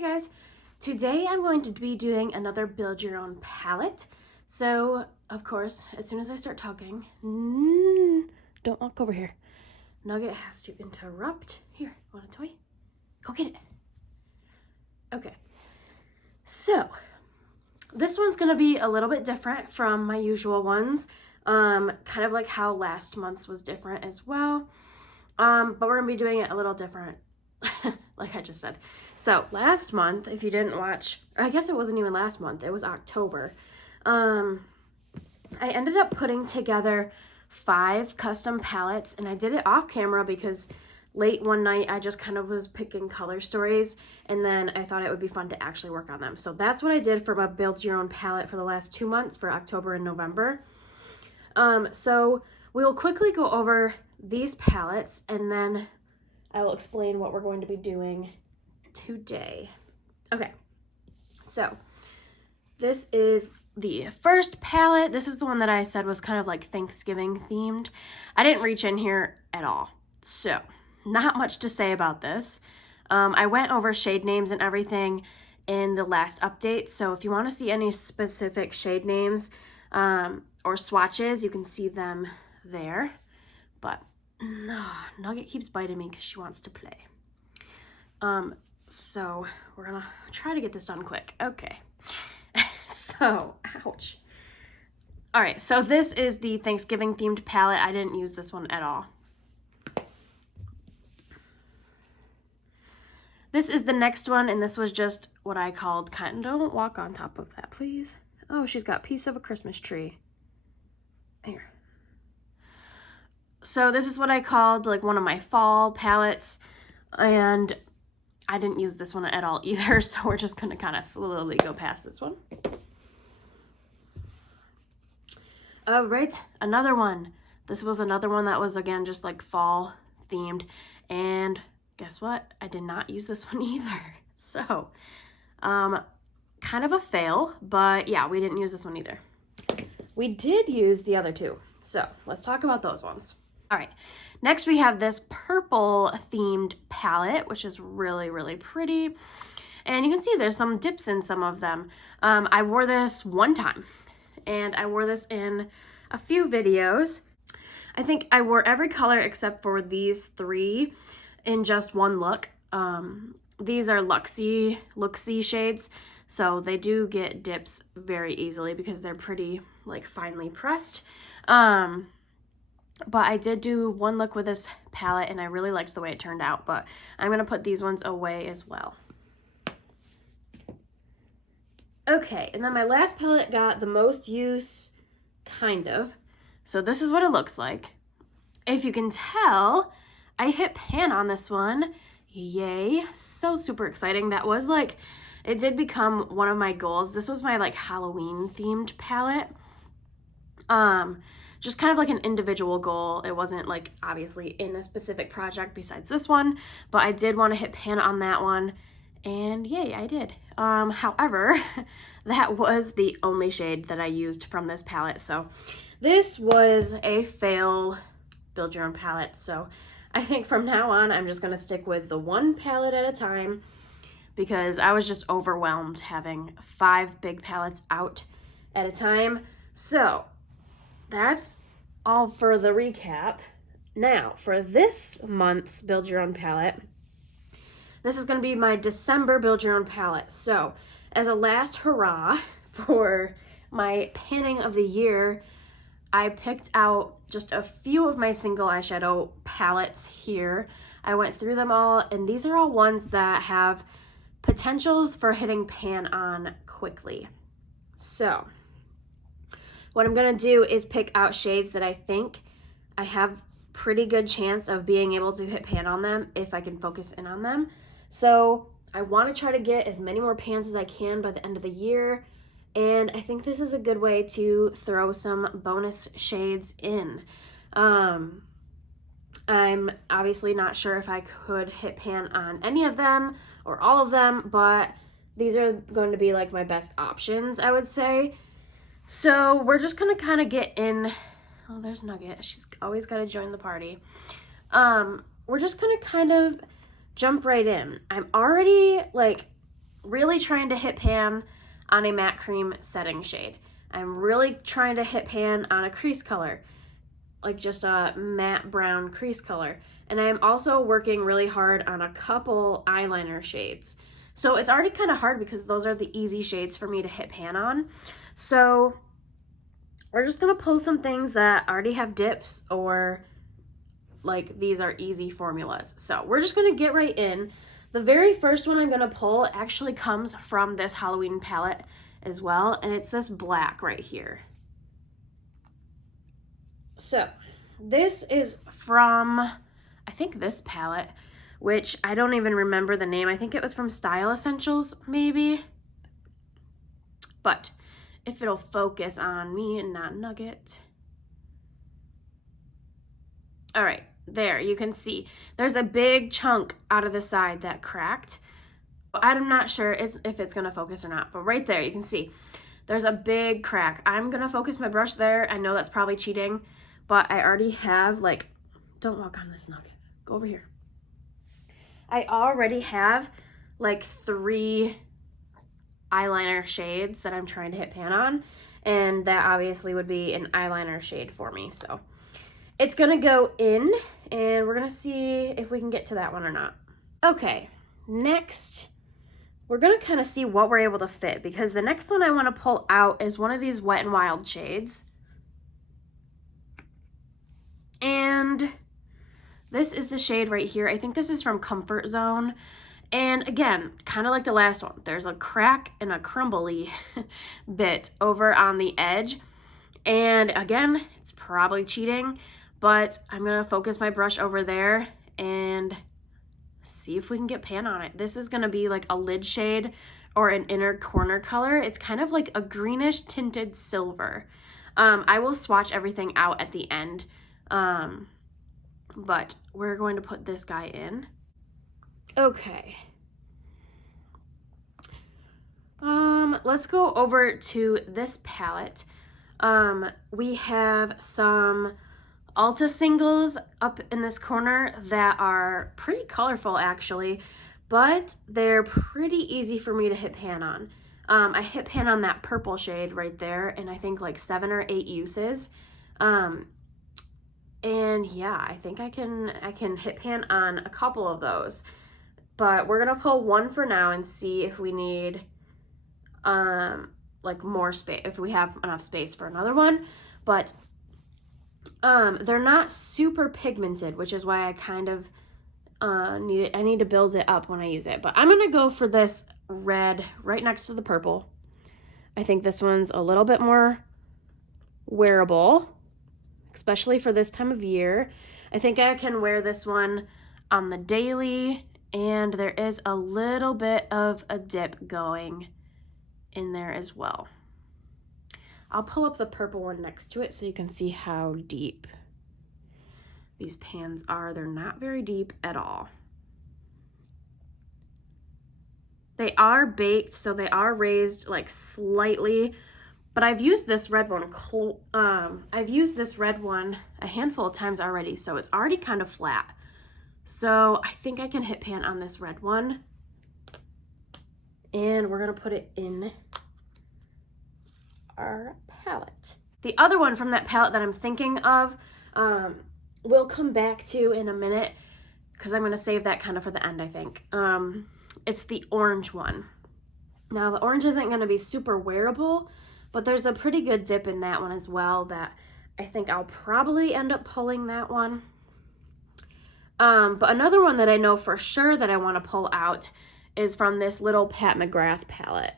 Hi guys, today I'm going to be doing another build your own palette. So of course, as soon as I start talking, don't walk over here. Nugget has to interrupt. Here, want a toy? Go get it. Okay, so this one's gonna be a little bit different from my usual ones. Kind of like how last month's was different as well. But we're gonna be doing it a little different. Like I just said. So last month, if you didn't watch, I guess it wasn't even last month, it was October. I ended up putting together 5 custom palettes, and I did it off camera because late one night I just kind of was picking color stories, and then I thought it would be fun to actually work on them. So that's what I did for my build your own palette for the last 2 months, for October and November. So we'll quickly go over these palettes, and then I will explain what we're going to be doing today. Okay, so this is the first palette. This is the one that I said was kind of like Thanksgiving themed. I didn't reach in here at all, so not much to say about this. I went over shade names and everything in the last update, so if you want to see any specific shade names or swatches, you can see them there. But Nugget keeps biting me because she wants to play. So we're gonna try to get this done quick. Okay. So, ouch. All right, so this is the Thanksgiving themed palette. I didn't use this one at all. This is the next one, and this was just what I called don't walk on top of that, please. Oh, she's got a piece of a Christmas tree. Here. So this is what I called like one of my fall palettes, and I didn't use this one at all either, so we're just gonna kind of slowly go past this one. All right, another one. This was another one that was, again, just like fall themed, and guess what? I did not use this one either. So, kind of a fail, but yeah, we didn't use this one either. We did use the other two, so let's talk about those ones. All right, next we have this purple themed palette, which is really, really pretty. And you can see there's some dips in some of them. I wore this one time, and I wore this in a few videos. I think I wore every color except for these 3 in just one look. These are Luxie shades, so they do get dips very easily because they're pretty like finely pressed. But I did do one look with this palette, and I really liked the way it turned out, but I'm gonna put these ones away as well. Okay, and then my last palette got the most use, kind of. So this is what it looks like. If you can tell, I hit pan on this one. Yay, so super exciting. That was like, it did become one of my goals. This was my like Halloween themed palette. Just kind of like an individual goal. It wasn't like obviously in a specific project besides this one, but I did want to hit pan on that one, and yay, I did. However, that was the only shade that I used from this palette, so this was a fail build your own palette. So I think from now on, I'm just gonna stick with the one palette at a time, because I was just overwhelmed having 5 big palettes out at a time. So that's all for the recap. Now, for this month's Build Your Own palette, this is going to be my December Build Your Own palette. So, as a last hurrah for my panning of the year, I picked out just a few of my single eyeshadow palettes here. I went through them all, and these are all ones that have potentials for hitting pan on quickly. So, what I'm gonna do is pick out shades that I think I have pretty good chance of being able to hit pan on them if I can focus in on them. So I wanna try to get as many more pans as I can by the end of the year, and I think this is a good way to throw some bonus shades in. I'm obviously not sure if I could hit pan on any of them or all of them, but these are going to be like my best options, I would say. So we're just gonna kind of get in. Oh, there's Nugget. She's always got to join the party. We're just gonna kind of jump right in. I'm already like really trying to hit pan on a matte cream setting shade. I'm really trying to hit pan on a crease color, like just a matte brown crease color. And I'm also working really hard on a couple eyeliner shades. So it's already kind of hard because those are the easy shades for me to hit pan on. So we're just gonna pull some things that already have dips, or like these are easy formulas. So we're just gonna get right in. The very first one I'm gonna pull actually comes from this Halloween palette as well, and it's this black right here. So this is from, I think, this palette, which I don't even remember the name. I think it was from Style Essentials, maybe. But if it'll focus on me and not Nugget. All right, there, you can see there's a big chunk out of the side that cracked. I'm not sure if it's gonna focus or not, but right there, you can see there's a big crack. I'm gonna focus my brush there. I know that's probably cheating, but I already have, like, don't walk on this Nugget. Go over here. I already have like 3 eyeliner shades that I'm trying to hit pan on, and that obviously would be an eyeliner shade for me. So it's gonna go in, and we're gonna see if we can get to that one or not. Okay, next we're gonna kind of see what we're able to fit, because the next one I want to pull out is one of these Wet n Wild shades. And this is the shade right here. I think this is from Comfort Zone. And again, kind of like the last one, there's a crack and a crumbly bit over on the edge. And again, it's probably cheating, but I'm gonna focus my brush over there and see if we can get pan on it. This is gonna be like a lid shade or an inner corner color. It's kind of like a greenish tinted silver. I will swatch everything out at the end, but we're going to put this guy in. Okay. Let's go over to this palette. We have some Ulta singles up in this corner that are pretty colorful actually, but they're pretty easy for me to hit pan on. I hit pan on that purple shade right there, and I think like 7 or 8 uses. And yeah, I think I can hit pan on a couple of those, but we're gonna pull one for now and see if we need like more space, if we have enough space for another one. But they're not super pigmented, which is why I kind of need to build it up when I use it. But I'm gonna go for this red right next to the purple. I think this one's a little bit more wearable, especially for this time of year. I think I can wear this one on the daily, and there is a little bit of a dip going in there as well. I'll pull up the purple one next to it so you can see how deep these pans are. They're not very deep at all. They are baked, so they are raised like slightly, but I've used this red one a handful of times already, so it's already kind of flat. So I think I can hit pan on this red one, and we're gonna put it in our palette. The other one from that palette that I'm thinking of, we'll come back to in a minute, because I'm gonna save that kind of for the end, I think. It's the orange one. Now the orange isn't gonna be super wearable, but there's a pretty good dip in that one as well that I think I'll probably end up pulling that one. But another one that I know for sure that I want to pull out is from this little Pat McGrath palette.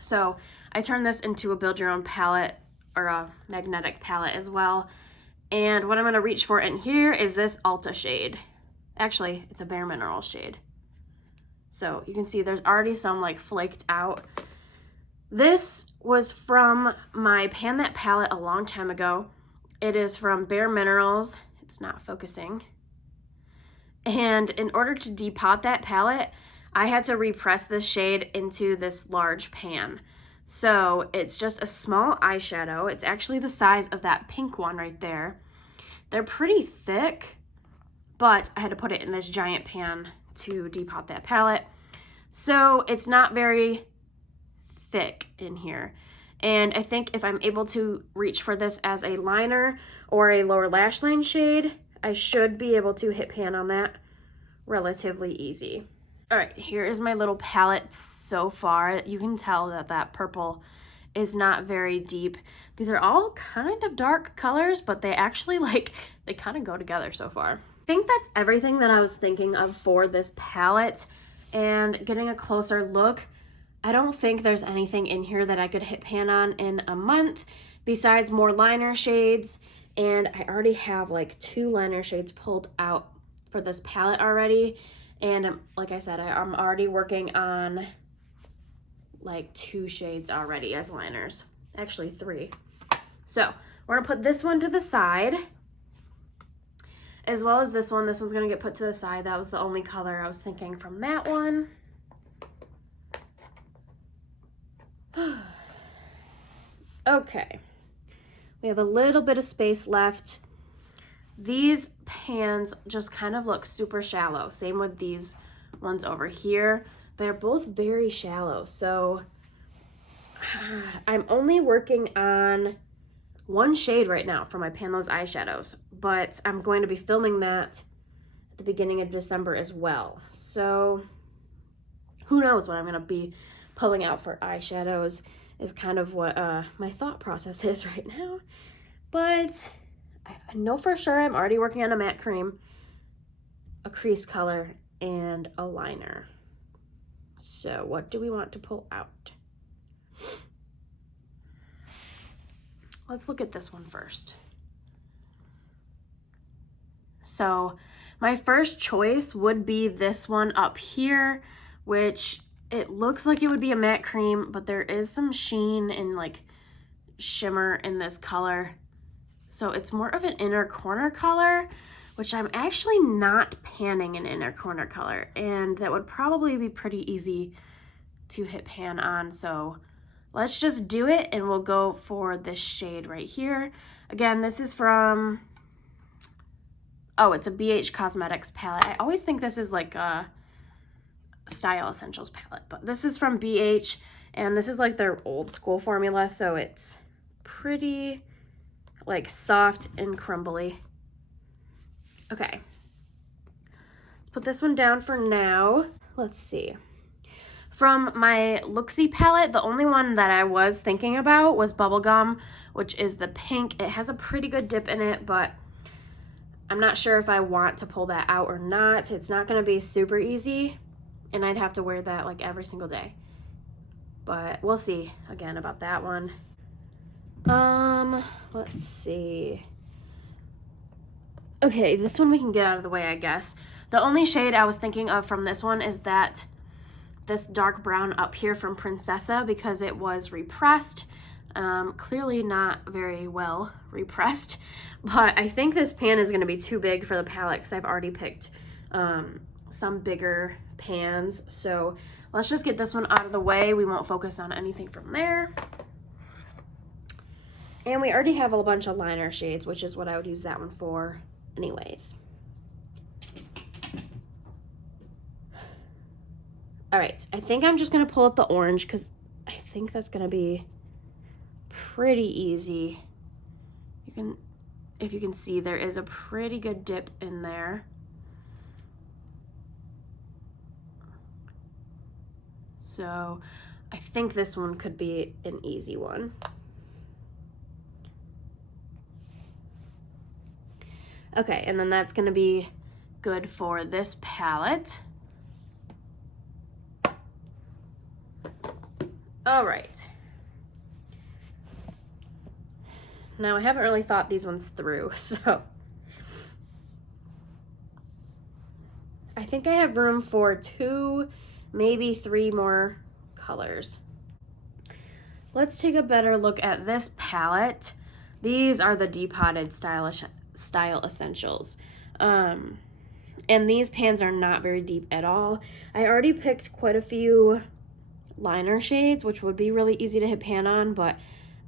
So I turned this into a build your own palette, or a magnetic palette as well. And what I'm going to reach for in here is this Ulta shade. Actually, it's a Bare Minerals shade. So you can see there's already some like flaked out. This was from my Pan That palette a long time ago. It is from Bare Minerals. It's not focusing. And in order to depot that palette, I had to repress this shade into this large pan. So it's just a small eyeshadow. It's actually the size of that pink one right there. They're pretty thick, but I had to put it in this giant pan to depot that palette. So it's not very thick in here. And I think if I'm able to reach for this as a liner or a lower lash line shade, I should be able to hit pan on that relatively easy. All right, here is my little palette so far. You can tell that that purple is not very deep. These are all kind of dark colors, but they actually they kind of go together so far. I think that's everything that I was thinking of for this palette. And getting a closer look, I don't think there's anything in here that I could hit pan on in a month besides more liner shades. And I already have like 2 liner shades pulled out for this palette already. And like I said, I'm already working on like 2 shades already as liners. Actually 3. So we're gonna put this one to the side, as well as this one. This one's gonna get put to the side. That was the only color I was thinking from that one. Okay, we have a little bit of space left. These pans just kind of look super shallow. Same with these ones over here. They're both very shallow. So I'm only working on 1 shade right now for my Panlowe's eyeshadows, but I'm going to be filming that at the beginning of December as well. So who knows what I'm going to be pulling out for eyeshadows is kind of what my thought process is right now. But I know for sure I'm already working on a matte cream, a crease color, and a liner. So what do we want to pull out? Let's look at this one first. So my first choice would be this one up here, which it looks like it would be a matte cream, but there is some sheen and like shimmer in this color. So it's more of an inner corner color, which I'm actually not panning an inner corner color, and that would probably be pretty easy to hit pan on. So let's just do it, and we'll go for this shade right here. Again, this is from, oh, it's a BH Cosmetics palette. I always think this is like a Style Essentials palette, but this is from BH, and this is like their old school formula, so it's pretty like soft and crumbly. Okay, let's put this one down for now. Let's see. From my Looksy palette, the only one that I was thinking about was Bubblegum, which is the pink. It has a pretty good dip in it, but I'm not sure if I want to pull that out or not. It's not going to be super easy, and I'd have to wear that like every single day. But we'll see again about that one. Let's see. Okay, this one we can get out of the way, I guess. The only shade I was thinking of from this one is this dark brown up here from Princessa, because it was repressed. Clearly not very well repressed, but I think this pan is going to be too big for the palette because I've already picked some bigger pans. So let's just get this one out of the way. We won't focus on anything from there. And we already have a bunch of liner shades, which is what I would use that one for anyways. All right, I think I'm just gonna pull up the orange because I think that's gonna be pretty easy. If you can see, there is a pretty good dip in there. So I think this one could be an easy one. Okay, and then that's gonna be good for this palette. All right. Now I haven't really thought these ones through, so I think I have room for 2, maybe 3 more colors. Let's take a better look at this palette. These are the Depotted Style Essentials. And these pans are not very deep at all. I already picked quite a few liner shades, which would be really easy to hit pan on, but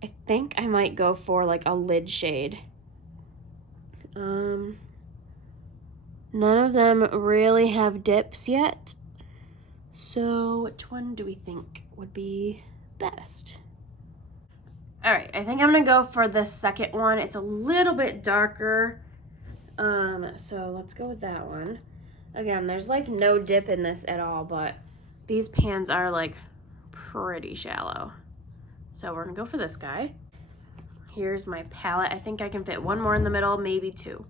I think I might go for like a lid shade. None of them really have dips yet, So which one do we think would be best? All right, I think I'm gonna go for the second one. It's a little bit darker. So let's go with that one. Again, there's like no dip in this at all, but these pans are like pretty shallow. So we're gonna go for this guy. Here's my palette. I think I can fit one more in the middle, maybe two.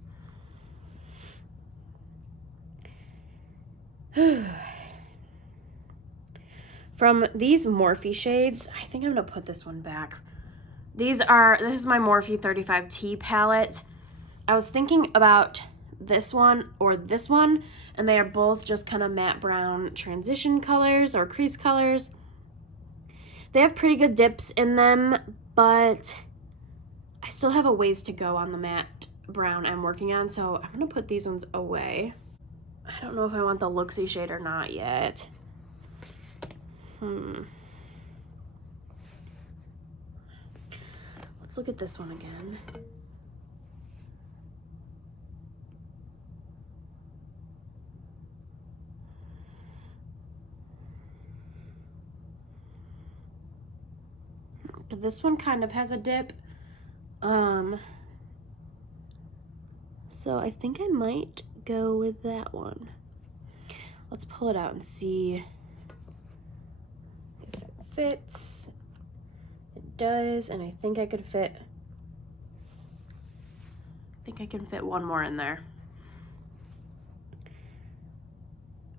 From these Morphe shades, I think I'm gonna put this one back. This is my Morphe 35T palette. I was thinking about this one or this one, and they are both just kind of matte brown transition colors or crease colors. They have pretty good dips in them, but I still have a ways to go on the matte brown I'm working on, so I'm gonna put these ones away. I don't know if I want the Luxie shade or not yet. Let's look at this one again. But this one kind of has a dip. So I think I might go with that one. Let's pull it out and see if it fits. It does, and I think I could fit, I can fit one more in there.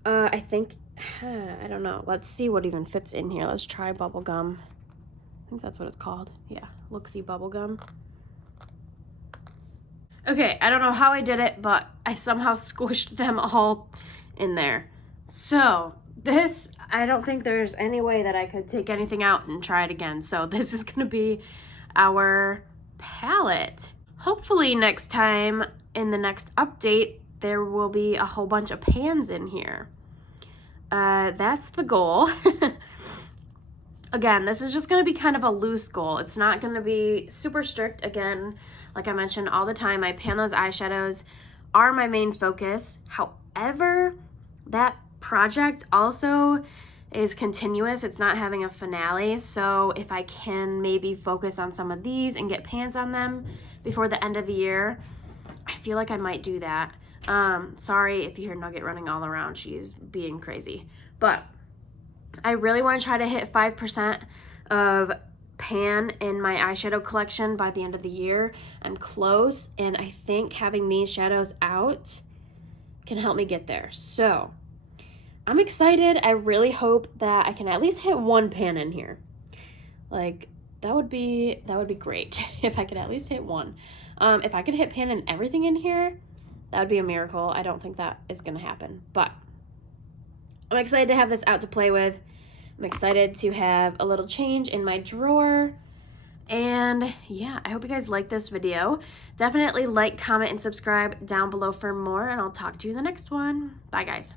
I think, I don't know. Let's see what even fits in here. Let's try bubblegum. I think that's what it's called. Yeah, Luxie bubblegum. Okay, I don't know how I did it, but I somehow squished them all in there. So this, I don't think there's any way that I could take anything out and try it again. So this is gonna be our palette. Hopefully next time in the next update, there will be a whole bunch of pans in here. That's the goal. Again, this is just going to be kind of a loose goal. It's not going to be super strict. Again, like I mentioned all the time, my Pan Those eyeshadows are my main focus. However, that project also is continuous. It's not having a finale. So if I can maybe focus on some of these and get pans on them before the end of the year, I feel like I might do that. Sorry if you hear Nugget running all around. She's being crazy. But I really want to try to hit 5% of pan in my eyeshadow collection by the end of the year. I'm close, and I think having these shadows out can help me get there. So I'm excited. I really hope that I can at least hit one pan in here. Like, that would be great if I could at least hit one. If I could hit pan in everything in here, that would be a miracle. I don't think that is going to happen, but I'm excited to have this out to play with. I'm excited to have a little change in my drawer. And yeah, I hope you guys like this video. Definitely like, comment, and subscribe down below for more, and I'll talk to you in the next one. Bye, guys.